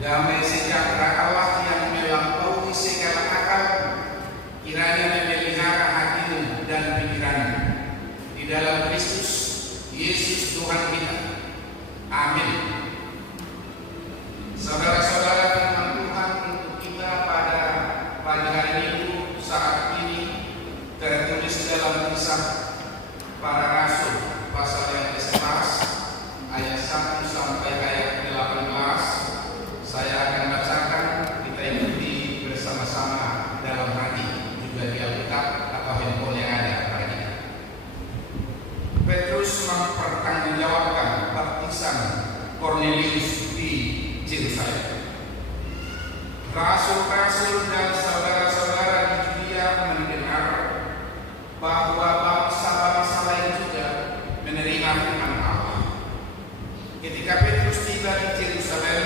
Damai sejahtera Allah yang melampaui segala akal kiranya memelihara hatimu dan pikiranmu di dalam Kristus Yesus Tuhan kita. Amin. Saudara-saudara, firman Tuhan untuk kita pada pagi hari Minggu saat ini tertulis dalam Kisah Para Rasul pasal yang ke-11 ayat 1 sampai ayat 18. Saya akan bacakan, kita ikuti bersama-sama dalam hati juga di Alkitab atau handphone yang ada pada kita. Petrus mempertanggungjawabkan baptisan Kornelius di Yerusalem. Rasul-rasul dan saudara-saudara di Judea mendengar bahwa bangsa-bangsa lain juga menerima firman Allah. Ketika Petrus tiba di Yerusalem,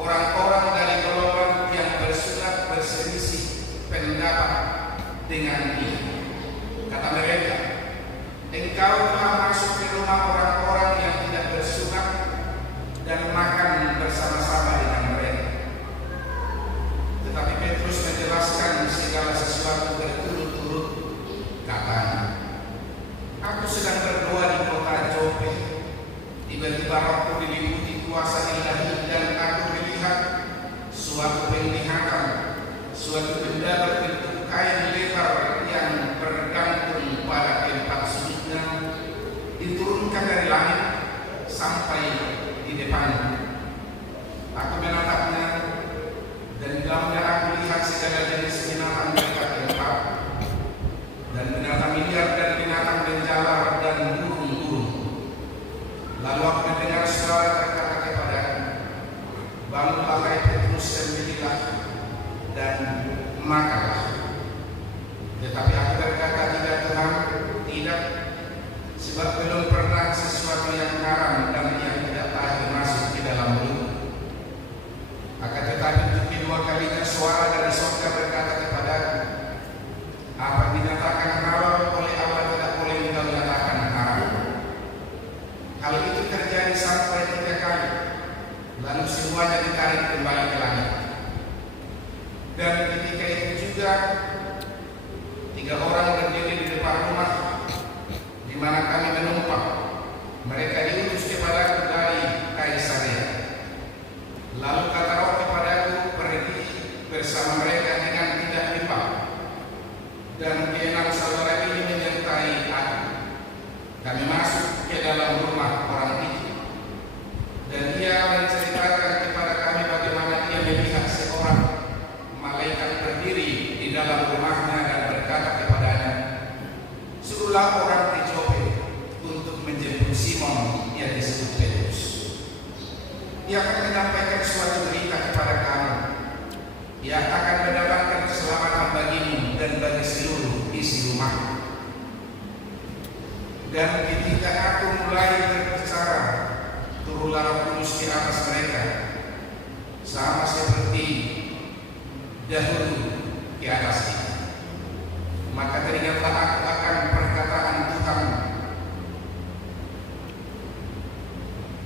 orang-orang dari golongan yang bersunat berselisih pendapat dengan dia. Kata mereka, engkau telah masuk ke rumah orang-orang yang tidak bersunat dan makan bersama-sama dengan mereka. Tetapi Petrus menjelaskan segala sesuatu berturut-turut. Katanya, aku sedang berdoa di kota Jope. Tiba-tiba rohku diliputi kuasa ilahi dan aku melihat suatu penglihatan, suatu benda berbentuk kain lebar yang bergantung pada tempat sudutnya diturunkan dari langit sampai di depan. Aku menatapnya dan di dalamnya aku lihat segala jenis binatang bertempat dan binatang liar dan binatang menjalar dan burung-burung. Lalu aku mendengar suara berkata kepadaku, bangunlah hai Petrus, sembunyilah dan makanlah. Tetapi aku berkata, tidak Tuhan, tidak, sebab belum pernah sesuatu yang haram dan yang tidak tahu masuk di dalam mulut. Akan tetapi untuk kedua kalinya suara dari surga berkata kepadaku, apa dinyatakan halal oleh Allah tidak boleh engkau nyatakan haram. Hal itu terjadi sampai 3 kali, lalu semuanya ditarik kembali ke langit. Dan ketika itu juga 3 orang berdiri di depan rumah di mana kami menumpang. Mereka diutus kepadaku dari Kaisarea. Lalu kata roh kepadaku, pergi bersama mereka dengan tidak limpah. Dan keenam saudara ini menyertai aku. Kami masuk ke dalam rumah orang itu, dan dia menceritakan kepada kami bagaimana dia melihat seorang malaikat berdiri di dalam rumahnya dan berkata kepadanya, suruhlah orang di Jope untuk menjemput Simon yang disebut Petrus. Dia akan menyampaikan suatu berita kepada kamu. Dia akan mendapatkan keselamatan bagimu dan bagi seluruh isi rumah. Dan ketika aku mulai berbicara, turunlah Roh Kudus di atas mereka, sama seperti dahulu di atas kita. Maka teringatlah aku akan perkataan Tuhan.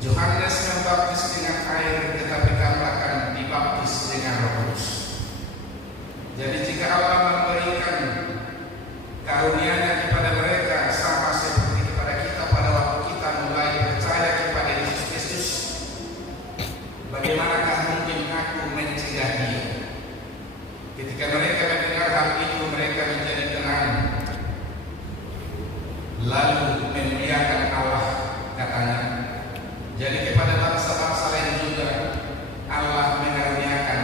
Yohanes membaptis dengan air, tetapi kamu akan dibaptis dengan Roh Kudus. Jadi jika Allah memberikan karunia-Nya kepada mereka sama seperti kepada kita pada waktu kita mulai percaya kepada Yesus Kristus, bagaimanakah mungkin aku mencegah dia? Ketika mereka mendengar hal itu, mereka menjadi tenang, lalu memuliakan Allah, katanya. Jadi kepada bangsa-bangsa lain juga Allah mengaruniakan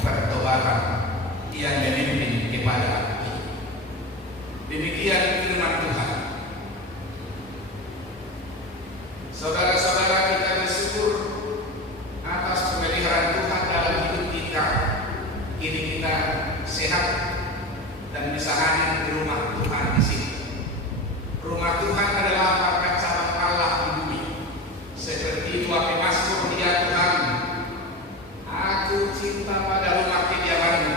pertobatan yang memimpin kepada aku. Demikian firman Tuhan. Saudara-saudara, kita bersyukur atas pemeliharaan Tuhan dalam hidup kita. Kini kita sehat dan bisa hadir di rumah Tuhan di sini. Rumah Tuhan adalah markas cabang Allah di bumi. Seperti itu apa Mazmur, ya Tuhan, aku cinta pada rumah kediaman-Mu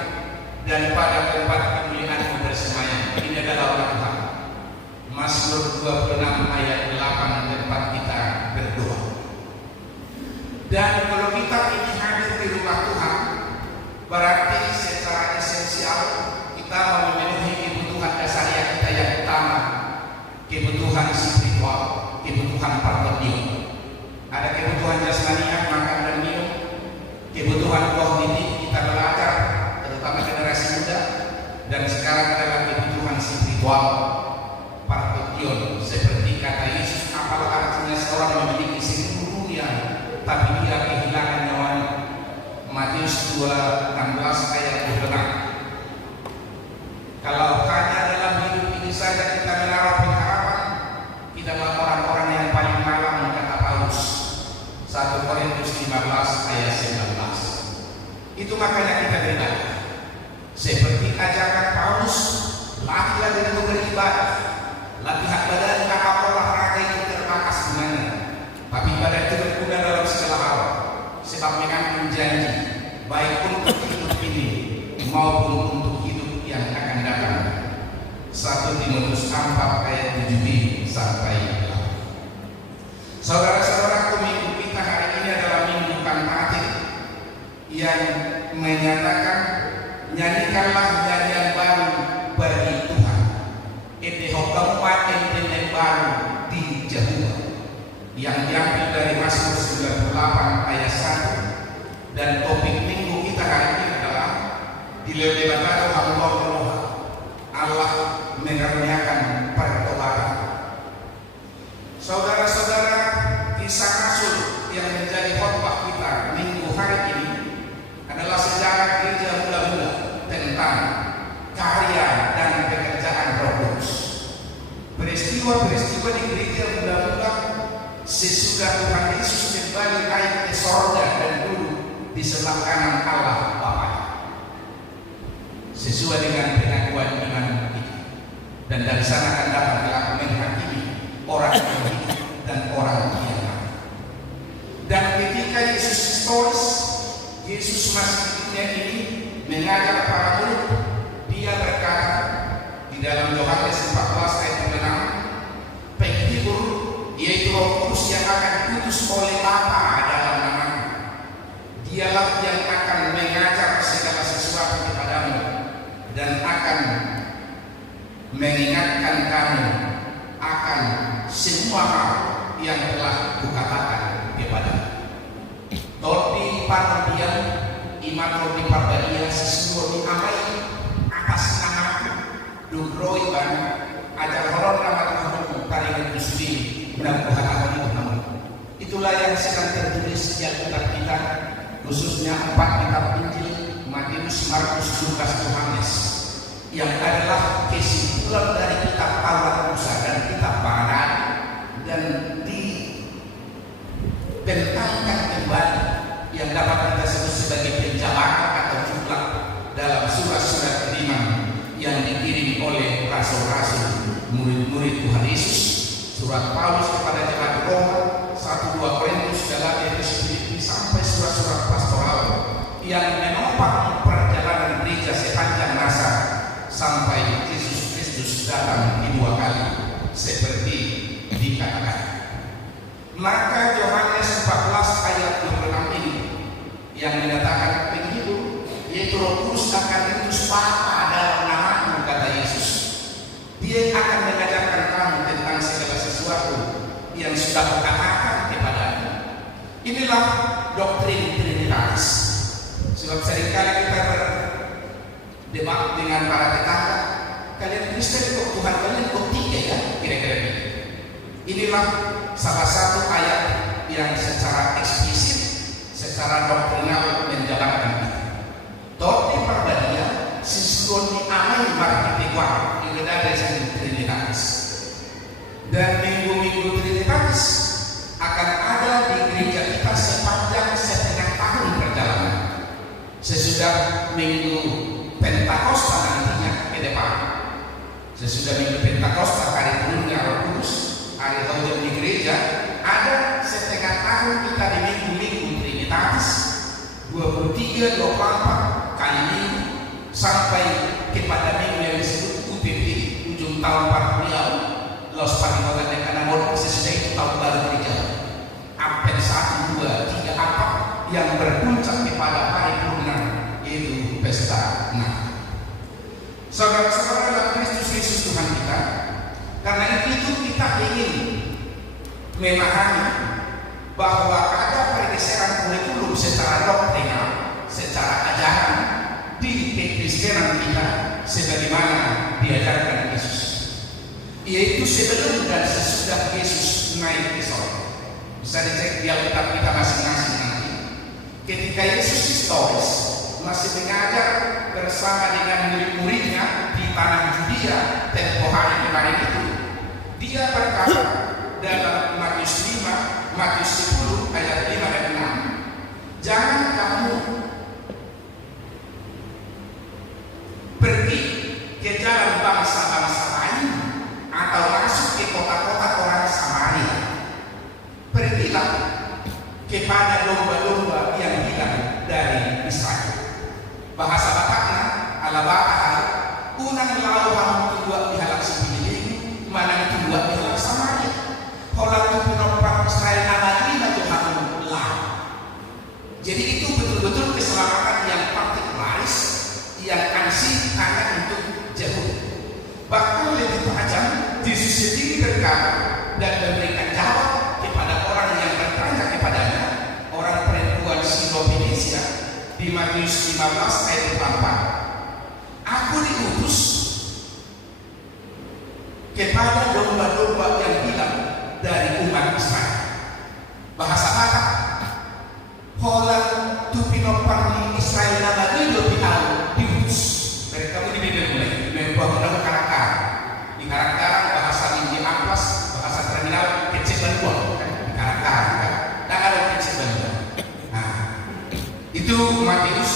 dan pada tempat kemuliaan-Mu bersemayam. Ini adalah rumah Tuhan. Mazmur 26 ayat 8 tempat kita berdoa. Dan kalau kita ini hadir di Berarti secara esensial kita memenuhi kebutuhan dasar kita yang utama, kebutuhan spiritual, kebutuhan partodion. Ada kebutuhan jasmania, makan dan minum, kebutuhan kognitif, kita belajar, terutama generasi muda, dan sekarang adalah kebutuhan spiritual, partodion. Seperti kata Yesus, apalah artinya seorang memiliki seluruh dunia tapi dia kehilangan nyawanya. Matius 2:16 ayat 26. Kalau hanya dalam hidup ini saja kita menaruh pengharapan, kita adalah orang-orang yang paling malang, kata Paulus 1 Korintus 15 ayat 19. Itu makanya kita beribadah seperti ajakan Paulus, latihlah dirimu beribadah, latihan badan atau olahraga itu terbatas gunanya, tapi ibadah itu berguna dalam segala hal, sebab mengandung janji baik untuk hidup ini maupun untuk hidup yang akan datang. 1 Timotius 4 ayat 7b sampai 8. Saudara-saudaraku, minggu kita hari ini adalah minggu Pentakosta yang menyatakan nyanyikanlah nyanyian baru bagi Tuhan. Keempat yang baru di Jehovah, yang diambil dari Mazmur 98 ayat 1. Dan topik minggu kita hari ini adalah dilebihkan Allah mengaruniakan pertobatan. Saudara-saudara, kisah Rasul yang menjadi khotbah kita minggu hari ini adalah sejarah gereja mula-mula tentang karya dan pekerjaan Roh Kudus. Peristiwa-peristiwa di gereja mula-mula sesudah Tuhan Yesus kembali naik ke sorga dan duduk di sebelah kanan Allah Bapa, sesuai dengan pengakuan iman kita. Dan dari sana akan dapat dilakukan menghakimi orang yang hidup dan orang yang mati. Dan ketika Yesus historis, Yesus masih hidupnya ini mengajar para murid, dia berkata di dalam Yohanes 14 ayat 6, penghibur yaitu Roh Kudus yang akan diutus oleh Bapa dalam nama-Nya, dialah yang akan mengajar segala sesuatu kepadamu dan akan mengingatkan kamu akan semua hal yang telah kukatakan kepadamu. Todi pardian iman roti parbadia sesuatu amai atas namaku dugroi banyak ajar horon nama Tuhan tarik kusbi dan Tuhan akan itu namun itulah yang sedang tertulis di Alkitab kita, khususnya 4 kitab Injil, Matius, Markus, Lukas, Yohanes, yang adalah kesimpulan dari kitab Taurat Musa dan kitab Paran, dan dibentangkan kembali yang dapat kita sebut sebagai penjabaran atau jumlah dalam surat-surat iman yang dikirim oleh rasul-rasul, murid-murid Tuhan Yesus, surat Paulus kepada jemaat Roma, 1-2 Korintus, Galatia, Filipi, sampai surat-surat pastoral yang menopang perjalanan gereja sepanjang masa sampai Yesus Kristus datang kedua kali seperti dikatakan. Maka Yohanes 14 ayat 26 ini yang menyatakan penghibur yaitu Roh Kudus akan diutus Bapa dalam nama-Mu, kata Yesus. Dia akan mengajarkan kamu tentang segala sesuatu yang sudah kukatakan kepadamu. Inilah doktrin Trinitatis. Sebab seringkali kita berdebat dengan para tetangga, kalian Kristen kok Tuhan kalian kok 3 ya, kira-kira begitu. Inilah salah satu ayat yang secara eksplisit, secara doktrinal menjalankan itu. Todi parbadia siswoni amai martipikuan yang ada di Trinitatis. Dan minggu-minggu Trinitatis akan ada di gereja kita sepanjang setengah tahun perjalanan. Sesudah minggu Pentakosta nantinya ke depan, sesudah minggu Pentakosta, hari turunnya Roh Kudus, hari tahun di gereja, ada setengah tahun kita di minggu-minggu Trinitatis, 23, 24 kali minggu, sampai kepada minggu yang disebut UPP, ujung tahun Parliau, Los Parimotan dan Kanamon. Sesudah itu tahun baru gereja. Apen 1, 2, 3, 4 yang berpuncak kepada paripurna, yaitu Saudara-saudara dalam Kristus Yesus Tuhan kita, karena itu kita ingin memahami bahwa ada pergeseran kurikulum secara doktrinal, secara ajaran di kekristenan kita sebagaimana diajarkan Yesus, yaitu sebelum dan sesudah Yesus naik ke sorga. Bisa dicek di Alkitab kita masing-masing nanti. Ketika Yesus historis masih mengajar bersama dengan murid-muridnya di tanah Judea tempo hari kemarin itu, dia berkata dalam Matius 5, Matius 10 ayat 5 dan 6, jangan kamu pergi ke jalan bangsa-bangsa lain atau masuk ke kota-kota orang Samaria. Pergilah kepada domba-domba yang hilang dari Israel. Bahasa Batakna ala Batak unang lawan kedua dihalak sipilih mana kedua dihalak Samaria. Kalau tu penopang Israel abadi baju hamlah. Jadi itu betul-betul keselamatan yang partikulis yang ansih hanya untuk jauh. Bahkan lebih tajam Yesus sendiri berkata dan memberikan jawab kepada orang yang bertanya kepadanya, orang perempuan Sirofenisia di Matius 15 ayat 4. Aku diutus kepada domba-domba yang hilang dari umat Israel. Bahasa Batak, holang tu pinopang di Israel abadi do pihau diutus. Mereka kamu di Bibel mulai membangun karakter. Di karakter bahasa India Amplas, bahasa terminal kecil bantuan di karakter kan. Tak ada kecil bantuan. Nah, itu Matius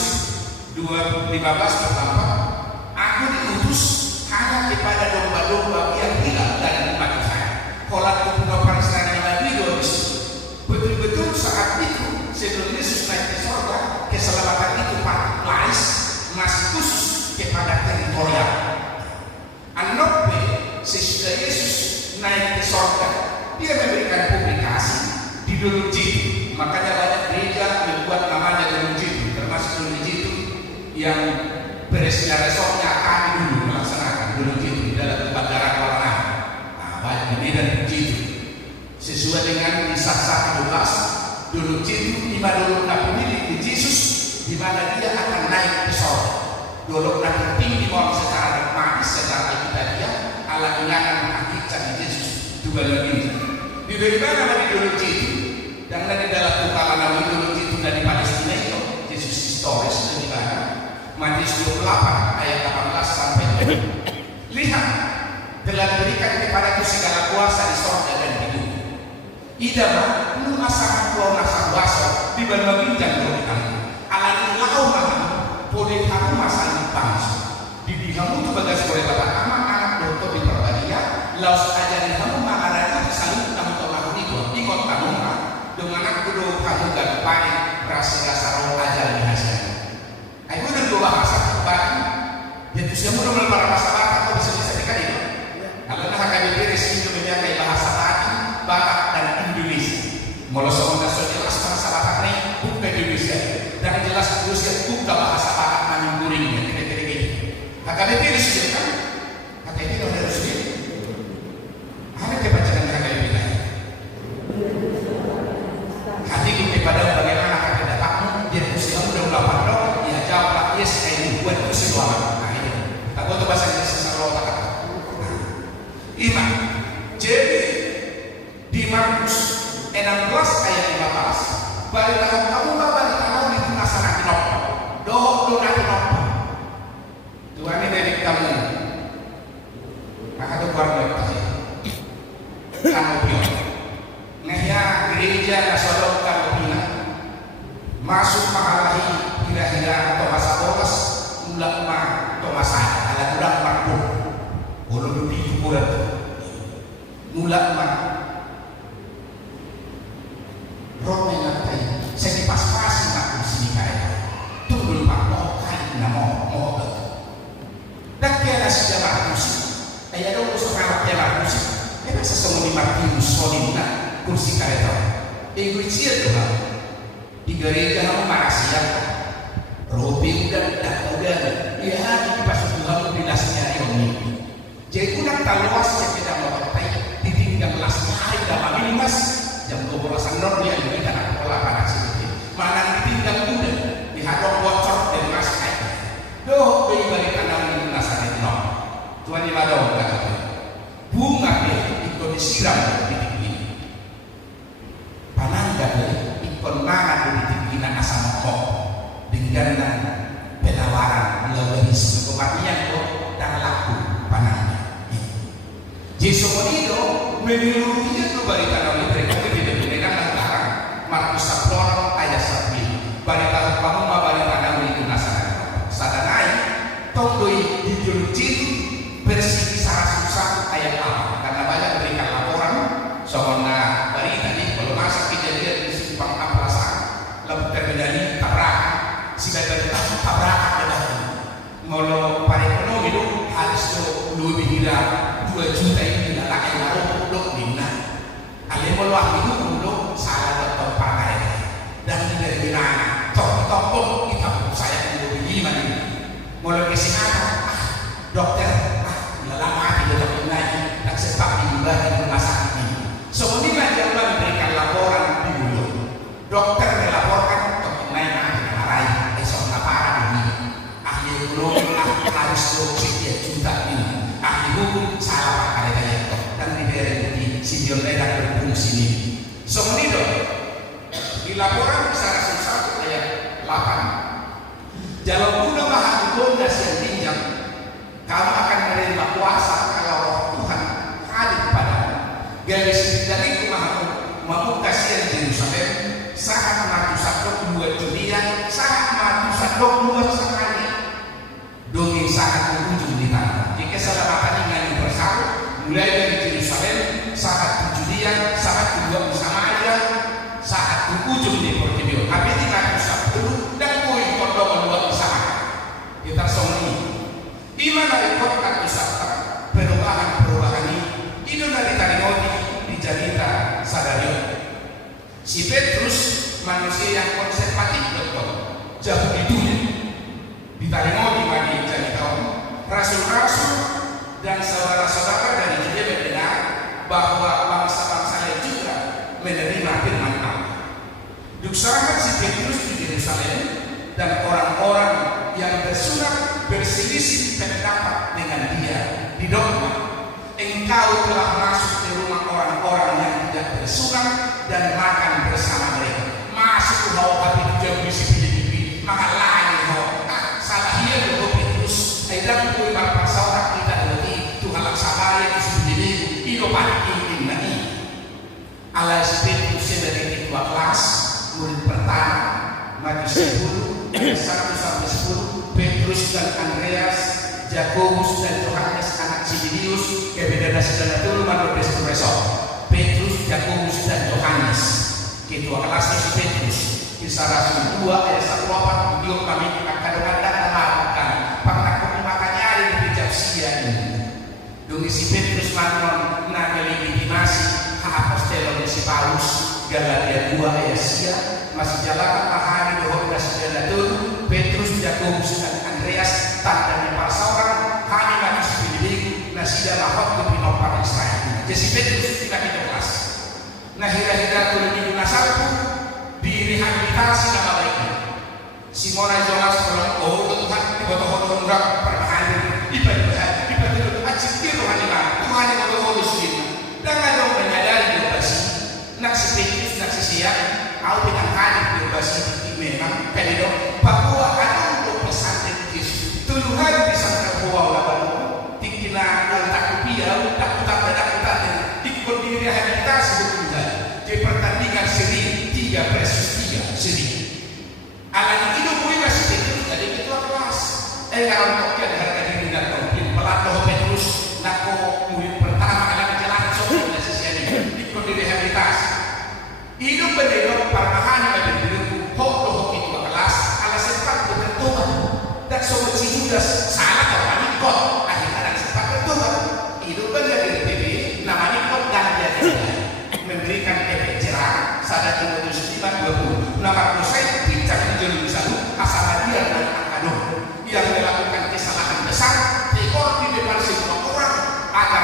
2:15 berapa? Aku diutus hanya kepada domba-domba yang hilang dari umat Israel. Kalau domba Israel yang lagi betul-betul saat itu sebelum Yesus naik ke surga, keselamatan itu partikulis masih khusus kepada teritorial. Anope sesudah Yesus naik ke surga, dia memberikan publikasi di Gunung Jitu. Makanya banyak gereja membuat namanya Gunung Jitu, termasuk Gunung Jitu yang presiden resoknya akan dulu melaksanakan Gunung Jitu di dalam tempat darat warna. Nah, banyak di Medan Jitu. Sesuai dengan kisah 1:12, Gunung Jitu di mana dulu pemilik di Yesus, di mana dia akan naik ke surga. Dulu nak tinggi bawah secara dogmatis, secara akidahiyah, ala inangan hakikat Yesus juga lebih. Di mana dari Gunung Jitu dan dari dalam kepala nama Gunung Jitu dari Palestina itu Yesus historis dan di mana Matius 28 ayat 18 sampai 20. Lihat, telah diberikan kepadaku segala kuasa di surga dan di bumi. Idama lu asahan kuau nasa kuasa di bawah bincang dari kamu. Alani lau mahal boleh kamu masang bangsa. Di kamu tu bagas boleh bapak anak dokter di perbadia. Laus ajari kamu maharani saling kamu tolak ikut kamu mah dengan aku do kamu gapai rasa roh ajar di hasil. Aku udah dua bahasa baru. Jadi siapa udah melebar bahasa Batak kok bisa dikali itu. Kalau nak kami beres itu menjadi bahasa Batak dan Indonesia. Kalau seorang sudah jelas bahasa Batak ini bukan Indonesia dan jelas Indonesia bukan bahasa Batak maningguringnya kira-kira gitu. Kami beres itu kan. Kami itu harus ini. Ada kebacaran kami bilang. Hatiku kepada bagaimana kami datangmu dia usia udah melawan dong. Ya jawablah yes ini buat usia lama. Nah ini. Tak boleh bahasa Indonesia selalu tak. Iman. Jadi di Markus 16 ayat 15 balik tahun kamu balik tahun itu nasana kenapa doh nak kenapa Tuhan ini dari kamu nah itu keluarga kita kamu bilang ngehya gereja nasional kamu bilang masuk mahalahi kira-kira Thomas Apolos ulak ma Thomas ala ulak marpun ulun di kuburan ulak ma roh mengatai saya pas-pasin aku di sini kaya tunggu pak mau kain mau dan kaya sudah markus ayah dong usah ngalap ya markus masa semua di Martinus solidna kursi kaya egoisia tuh di gereja kamu marasian roh udah ya di pas Tuhan berdasarnya kita luas yang tidak mengetahui ditinggal lasnya hari dalam minimas jam 12-an dia juga anak pola pada sini mana ditinggal kuda dihadap bocor dari masuk doh beri balik kandang di nasan itu no Tuhan ibadah kata bunga dia ikut disiram di titik ini panangga dia ikut mangan di titik ini asam kok dengan penawaran lebih kematian kok dan laku panangga Yesus itu menyeluruhnya itu balik kandang mereka tidak dipegang larang Markus 10 ayat 1 balik kamu mau balik kandang di nasan sadanai tongdoi dijulcin bersih salah susah ayat apa karena banyak berikan laporan soalnya berita nih kalau masa kejadian di simpang Aplasan lalu terjadi tabrakan si berita tabrakan adalah kalau para ekonomi itu harus lebih gila 2 juta ini tidak lain lalu dok dimana ale mau itu dulu salah atau pakai dan tidak bilang tompok kita saya gimana ini mulai kesehatan dokter lama mati dokter lagi tak sempat diubah di rumah sakit ini sebenarnya dia memberikan laporan di mulut dokter melaporkan dokter lain mati marahi esok parah ini ahli ekonomi harus 2 juta ini ahli hukum salah pakai kayak dan di daerah di Sidion Ledak berfungsi ini sebenarnya dilaporan secara susah ayat 8 Jalan guna bahan bonus yang pinjam, kamu akan menerima kuasa kalau roh Tuhan hadir padamu. Garis dari itu mampu kasihan Yerusalem saat matu sadok 2 Julia, saat matu sadok 2 sekali. Dongeng sangat berujung di tanah. Jika selamatan dengan bersama, mulai dari Yerusalem saat 7 Julia, saat 2 Samaria, saat berujung di Portibio. Tapi tidak usah dulu dan koi kodong 2 kita songni dimana rekod wisata perubahan ini dari tarimoti dijanita sadario si Petrus manusia yang konservatif betul jauh di dunia ditarimoti bagi janita rasul-rasul dan saudara-saudara dari Judea mendengar bahwa bangsa-bangsa lain juga menerima firman Allah. Duksakan si Petrus di Yerusalem dan orang-orang yang bersunat berselisih pendapat dengan dia di dogma. Engkau telah masuk ke rumah orang-orang yang tidak bersunat dan makan bersama mereka. Masuk ke bawah hati dia berisi pilih maka lain salah dia dulu Petrus. Aidan kui berpaksa orang kita dari Tuhan laksana yang sendiri itu paling ingin lagi. Alas Petrus dari 12 murid pertama Matius 10 1 sampai 10 Petrus dan Andreas, Yakobus dan Yohanes anak Sididius kebedana sedana dulu manut besok Petrus, Yakobus dan Yohanes ketua kelasnya si Petrus Kisah Rasul 2 ayat 1 video kami kadang-kadang melakukan pernah makannya ada di Japsia ini dulu si Petrus manon naga legitimasi hak apostolon si Paulus Galatia 2 ayat sia masih jalan ahari dohor sedana dulu Petrus, Yakobus dan Andreas tanda di pasaran kami masih pilih nasida mahot ke pinopar Israel. Jadi Petrus tidak itu kelas. Nah hira-hira turun minggu nasarku direhabilitasi nama baiknya. Simona Jonas bilang oh Tuhan tiba-tiba orang permahan ibadah acik Tuhan yang betul-betul dan ada menyadari berbasi. Nak si Petrus nak si siap aku dengan hadir berbasi memang pedo bahwa ada untuk pesantren Yesus Tuhan bisa terbawa lawan tikina lantak rupiah tak ikut direhabilitasi berkuda di pertandingan seri 3-3 seri alani itu gue masih itu jadi ketua kelas kalau untuk ada harga diri dan mungkin pelatih Petrus nako murid pertama ala jalan soalnya sesian ikut direhabilitasi hidup berdiri permahan pada diriku hok itu kelas ala sempat bertobat dan sobat si Judas salah kalau ikut akhirnya ada sempat bertobat hidup berdiri TV namanya ikut dan jadi memberikan efek jerah sadar Timotius 5:20 nama dosa tidak menjadi satu asal dia dan akadom yang melakukan kesalahan besar tekor di depan semua orang agar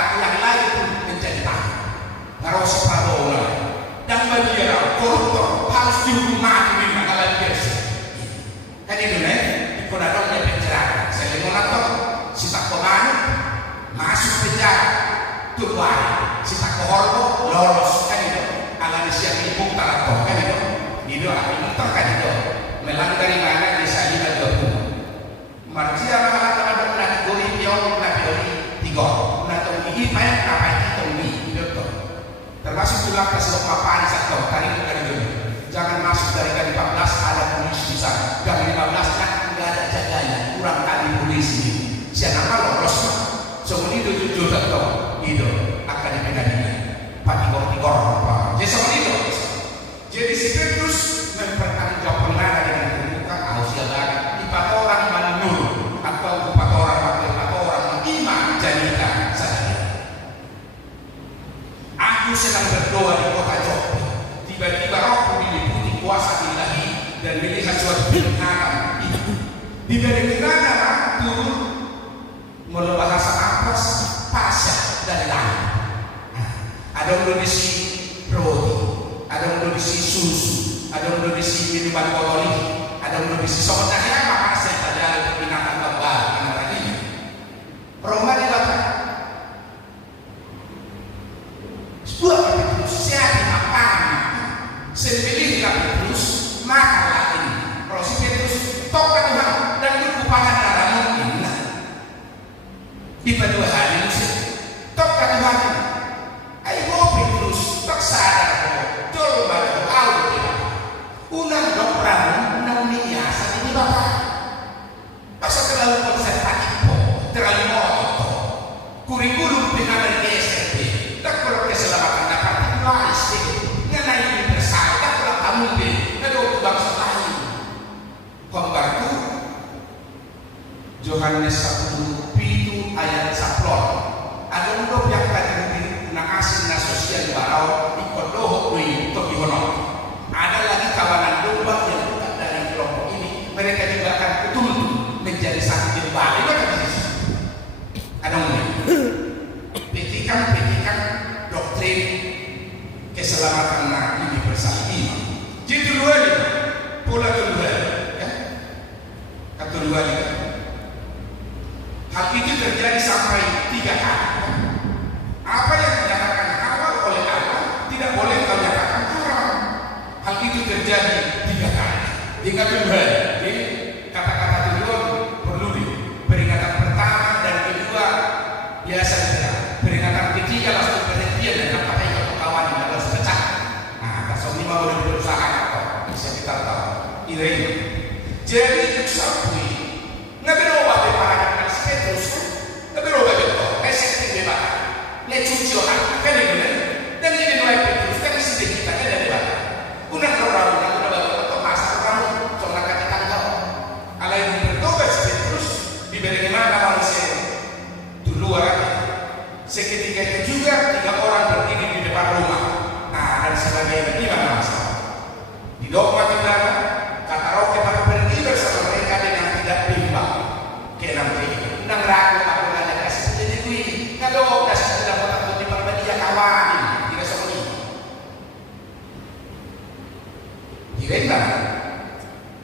maka sebab mapani satu kali itu. Jangan masuk dari kali 14 ada polisi besar. Kali 15 kan nggak ada jaganya, kurang kali polisi. Siapa nama lolos mah? Semuanya itu jujur tak itu akan dipegangnya. Patigor apa? Jadi seperti itu. Jadi si Petrus mempertanggungjawabkan nada dengan terbuka. Harus jaga 4 orang menurut atau 4 orang wakil 4 orang iman janita saja. Aku sedang berdoa di kota Joppe. Tiba-tiba rohku diliputi kuasa ilahi dan melihat suatu binatang itu. Di binatang turun melalui bahasa Ampas pasya dari langit. Ada Indonesia roti, ada Indonesia susu, ada Indonesia minuman alkoholik, ada Indonesia sebenarnya apa pasya pada binatang tebal antara ini. Roma di belakang. Sebuah Petrus siapa makan, sepilihlah Petrus makanlah ini. Kalau si Petrus tokat Tuhan dan berkupangan darah mungkin. Di dua hari itu tokat Tuhan. Ayo Petrus tak sadar betul baru tahu dia. Unang dokram, unang niasan ini bapak. Masa terlalu konservatif, terlalu monoton. Kurikulum dengan SMP, tak perlu keselamatan dapat dimulai. Ngana ini bersama, tak perlu kamu deh. Ada bangsa lain. Pembantu Yohanes 1 pintu ayat 10. Ada untuk yang tadi na asing na sosial barau ikut dohok dui untuk dihono. Ada lagi kawanan domba yang bukan dari kelompok ini. Mereka juga akan betul menjadi satu jembatan. Itu ada di situ. Ada mungkin. Petikan doktrin keselamatan ini bersama ini. Jadi kedua ini, pola kedua, ya. Kedua ini. Hal itu terjadi sampai 3 kali. Apa yang dinyatakan halal oleh Allah tidak boleh kau nyatakan haram. Hal itu terjadi 3 kali. Hingga kedua, jadi kata-kata tujuan perlu peringatan pertama dan kedua biasa saja. Peringatan ketiga langsung berhentian dan kata ikut kawan yang harus pecah. Nah, kasih ini mau berusaha apa? Bisa kita tahu. Ini. Jadi itu sampai nggak berubah para Petrus, nggak berubah betul. Esensi bebas. Dia cuci orang, kan ini dan ini mulai Petrus, kan isi kita kan dari mana? Udah orang udah baru atau masak kamu, soalnya kata tanggal. Ala yang bertobat Petrus diberi mana manusia dulu orang. Seketika itu juga 3 orang berdiri di depan rumah. Nah, dan sebagainya gimana masalah? Di dogma kita kata roh kita pergi bersama mereka dengan tidak bimbang. Kenapa ini? Nang ragu aku nanya kasih jadi kui. Kalau kasih tidak mau takut di perbedaan kawan tidak seperti ini. Direnda,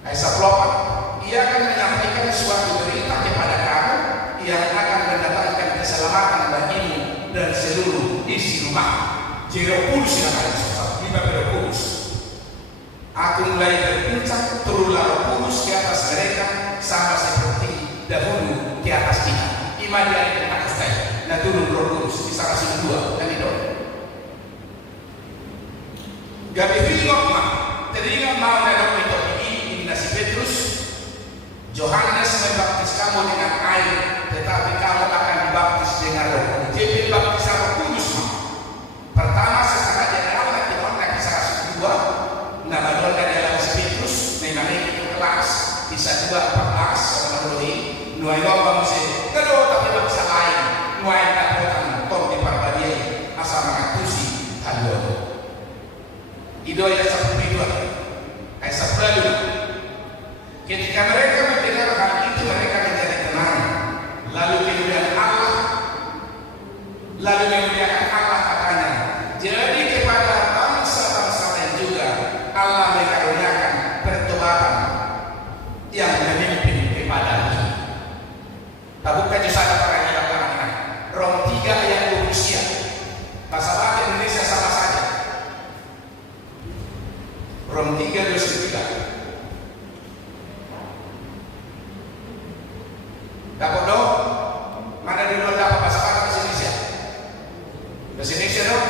Aisyah Pelopak, ia akan menyampaikan suatu berita kepada kamu yang akan mendatangkan keselamatan bagimu dan seluruh isi rumah. Jeropulus yang akan susah, 5 Jeropulus. Aku mulai berbincang, turunlah Roh Kudus di atas mereka sama seperti dahulu di atas kita. Iman yang kita kustai, dan turun Roh Kudus di salah satu 2 dan itu. Gabi filmok mah, teringat mau dalam itu ini nasi Petrus. Yohanes membaptis kamu dengan air, tetapi kamu akan dibaptis dengan Roh Kudus. Jadi baptis Roh Kudus mah. Pertama secara general nanti orang lagi salah satu 2. Nama doa dari Yohanes Petrus, memang itu kelas bisa 2:14 sama doi. Nuai ngomong sih, kalau tapi bangsa lain, nuai tak potong tong di perbadiai asal mengatusi haluan. Ido ya seperti itu, kayak sebelum ketika mereka mendengar hal itu mereka menjadi tenang, lalu kemudian Allah, lalu memuliakan Allah katanya. Jadi kepada bangsa-bangsa lain juga Allah mengaruniakan pertobatan yang memimpin kepada kita. Tabukkan juga para yang Rom 3 ayat 20. Bahasa bahasa Indonesia sama saja. Rom 3:23. Dapat dong? Mana dulu dapat bahasa bahasa Indonesia? Bahasa Indonesia dong?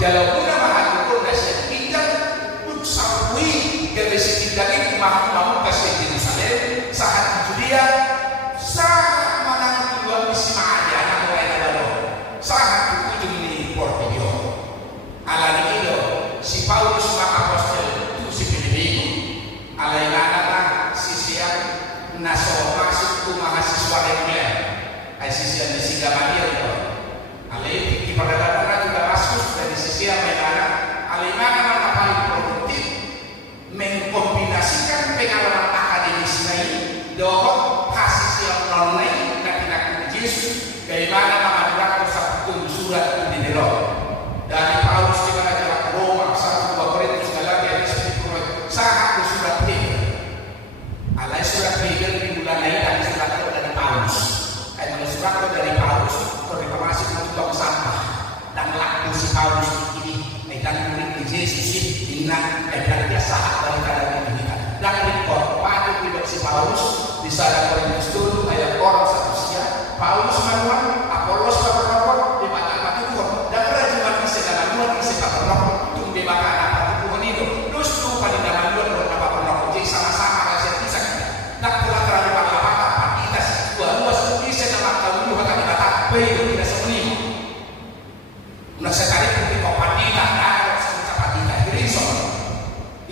Jalau muna mahal na siya tinggal sampai ke besi tinggalin mahal kasih Yerusalem saat Judea saat manang tuan isi maaja anak mulai lalu saat ujung ni Portibio ala ini si Paulus apostol itu si Filipi ala inana si siang naso masuk ke mahasiswa reguler ay si siang di Gamaliel ala ini peradaban juga masuk dari sisi yang mana ala inana mana paling produktif mengkombinasikan pengalaman akademis ini dengan hasil yang online dan tindakan Yesus bagaimana mengajarkan satu surat di Roma dari Paulus di mana jalan Roma 1-2 Korintus Galatia sangat surat Hegel alai surat Hegel dimulai dari surat dari Paulus karena surat dari Paulus reformasi untuk sampah dan laku si Paulus ini dan murid Yesus ini dan biasa dari kadang ini dan rekor pada hidup si Paulus di sana Korintus dulu ayat orang satu sia Paulus manual Apolos paperokok di mata Tuhan dan kerajuan di segala luar di segala paperokok untuk membebaskan apa Tuhan itu terus tuh pada dalam luar dan paperokok jadi sama-sama kasih pisah tak pula terlalu apa kita dua luas bisa nama tahu kata kata baik tidak semuanya nah sekali pun di kopatita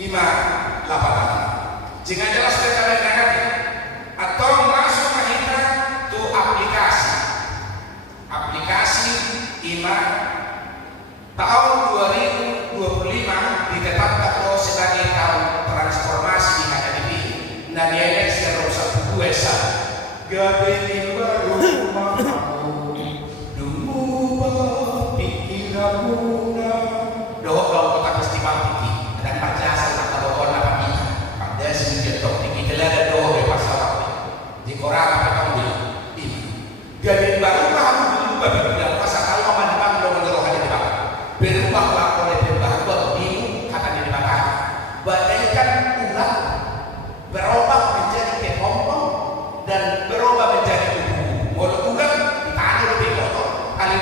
lima lapan jika jelas perkara negatif atau masuk kita tu aplikasi iman tahun 2025 ditetapkan sebagai tahun transformasi di HDP dan dielek secara satu USA gabe baru mamamu dulu pikiranmu doa kota festival tinggi dan pacasan atau orang apa ni ada sedikit topik kita ada doa pasal di Quran apa kamu bilang ini jadi baru kamu berubah bilang pasal kalau aman bang lo mengeluh hati bang berubahlah oleh berubah bingung kata di belakang bagaikan ular berubah menjadi kepompong dan berubah menjadi kupu walau ular ditanya lebih kotor kali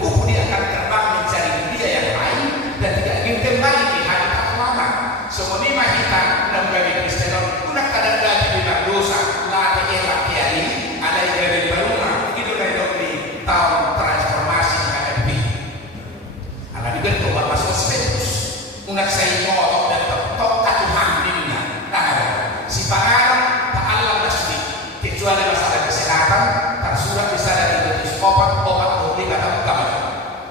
kupu dia akan terbang mencari dia yang lain dan tidak ingin kembali ke habitat lama semuanya kita dalam bagi Kristen unak kadang lagi di dosa lagi elak kiai ada dari baruma itu dari dokter tahun transformasi HDP ada juga coba masuk status unak saya mau dan tok Tuhan dirinya nah si pangaran tak Allah nasbi kecuali masalah kesehatan tersurat bisa dari Timotius 4 kata kami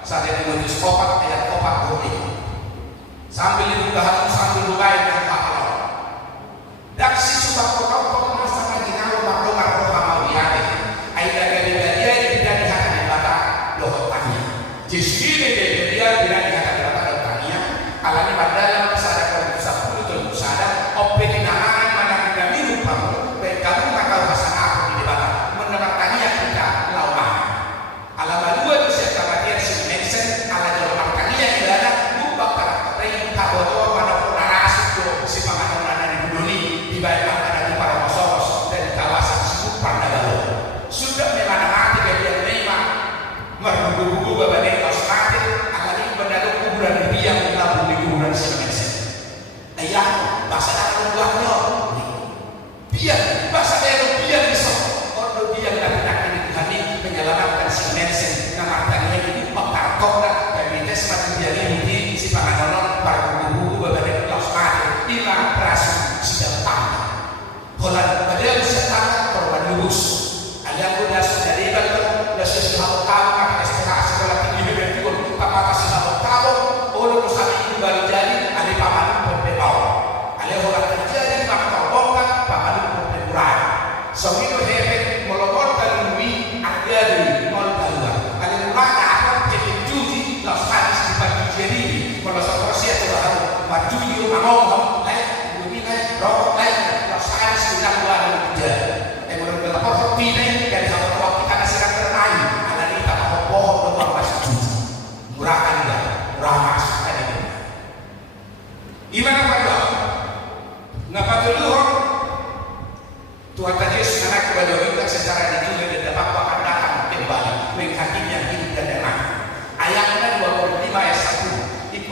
saat Timotius 4 ayat 4 sambil dibuka hati sambil lupain dan pahala daksi sudah potong masalah di kalau makhluk roh lihat aida dari dia tidak dihadap di mata doa tanya jadi dia tidak dihadap di mata doa tanya alami pada dalam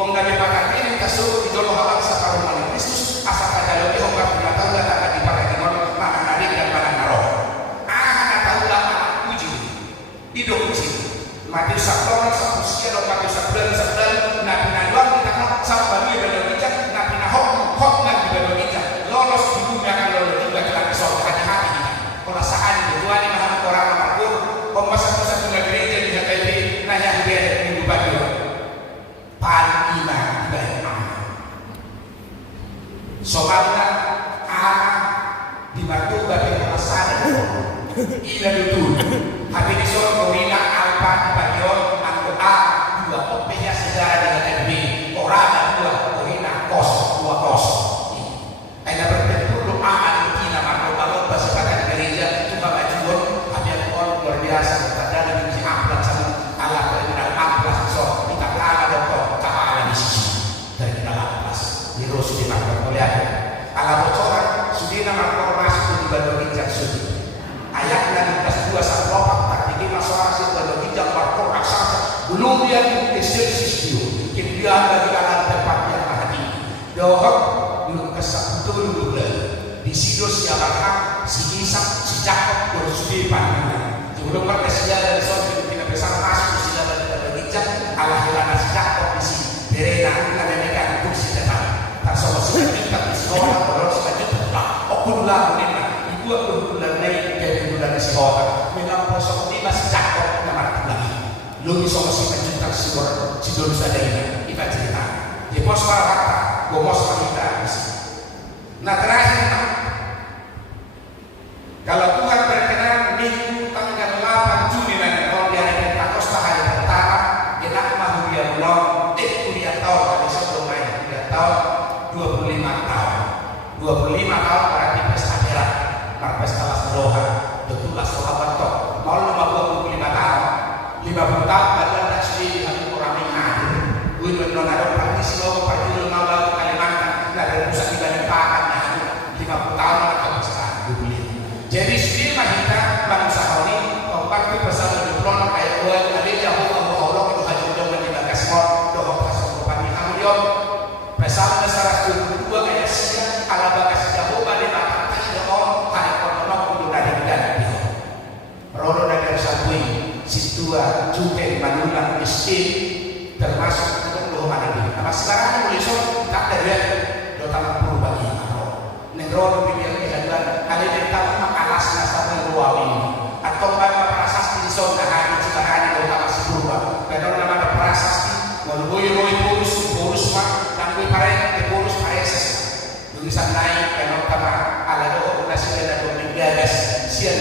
kung gabi pagkatinin kasuko di jolo hawak sa karuman ni Kristus asa kadalo di hongkar pinatawag na taka di pagkatingon makanalig dan mananaro nakatawa lang uji idong uji mati sa tono sa kusya no pati sa bulan na pinaluang kita no sa bali balon ijak na pinahok man di balon ijak lolos di bumi akan lolos juga kita kesal hati-hati kita kalau saan dua ni mahal orang amargur kung satu-satu na gereja di HTV na yahbir minggu pagi paling iman ibadah aman soalnya di batu bagi alasan ila dulu habis di solo korina alpa di bagian angko A dua openya segala dengan NB orang dua korina kos dua kos ada berbentuk doa di kina makro bangun pasipatan gereja cuma bajuan habis orang luar biasa ada dengan si amplas sama ala dengan amplas so kita kalah dokter kalah di sisi dari kita amplas di rosu di makro oleh ala bocoran sudina makro masuk di badan bijak sudi ayat dari kelas 2 sampai 4 tak dikira seorang si badan bijak makro raksasa belum dia mengkesir sistio kemudian dari kalangan tempat yang hati dohok belum kesabtu dulu di sido siapa si Ishak si Jakob bersudi pandangan sebelum berkesia dari soal kita besar masuk di sini badan bijak Allah hilangkan si Jakob di sini berena kita memegang untuk si tetap tak sama si tetap di sekolah kalau si tetap okulah menimba ibu okulah naik dari bulan si sekolah memang proses ini masih Jakob nomor 3 lu bisa masih mencintai si dosa ini kita cerita di pos para gomos kita nah terakhir kalau Tuhan berkenan minggu tanggal 8 Juni nanti kalau di hari Pentakosta hari pertama kita mau dia belum kuliah tahun tadi sebelum main kuliah tahun 25 tahun 25 tahun berarti pesta akhirat pesta Doha betul sahabat toh mau 55 tahun 50 tahun badan asli satu orang yang hadir gue benar ada praktisi lo pergi lo mau ke Kalimantan nggak ada pusat di Bandung Pakan 50 tahun atau pesta jadi sendiri kita bangsa ini waktu pesan diploma kayak gue ada jauh Allah itu hanya jangan dibagas mod doa pasal kopani hamilion pesan besar kedua kayak sia ala bagas jauh pada mata doa hari kotono kudu dari dan rono dari sabui situa cukai manulang miskin termasuk untuk doa mana ini apa sekarang mulai tak ada doa berubah ini negro dipilih kehaduan ada yang tahu makalas nasabah ruawi atau pada prasasti di zona hari sekarang doa masih berubah karena nama prasasti walui purus mah dan gue pareng purus pareses tulisan naik karena utama ala doa nasi dan doa gagas sian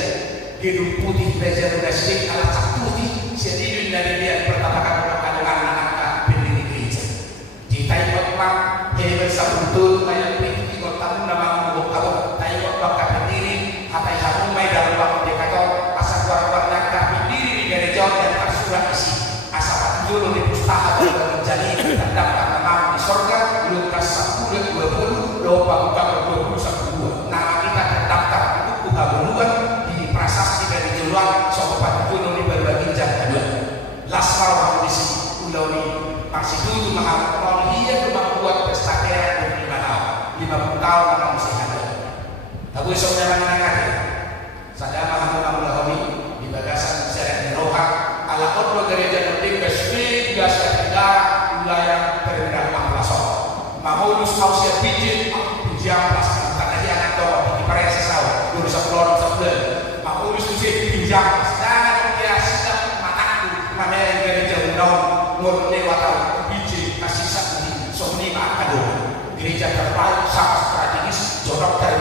gedung putih belajar nasi ala putih sian ini dari dia pertama kali anak pendiri gereja di Taiwan mah hebat sabutun kayak begitu tamu nama tahu Taiwan bakal pendiri hatai hamumai dalam waktu dia kata asal warna pendiri di gereja dan tersurat isi asal dulu di pustaka dan menjadi terdaftar nama di surga Lukas 10:20 doa buka 21 nama kita terdaftar buku habulan di prasasti dari jeluan sobat gunung di berbagi jalan lasmar waktu di pulau ini masih dulu mahal kalau dia cuma buat pesta kera 50 tahun orang mesti ada tapi esoknya mana saya mahal hobi di bagasan saya di Roha ala outdoor gereja penting besok gas negara wilayah terminal Amplasok mahulus ausia pijit pinjam plus tanah yang atau di Paris sawah dulu sekolah sebelah mahulus pijit pinjam dan dia sedang mataku namanya gereja undang nur lewat pijit kasih sakti soni makado gereja terbaik sangat strategis jorok dari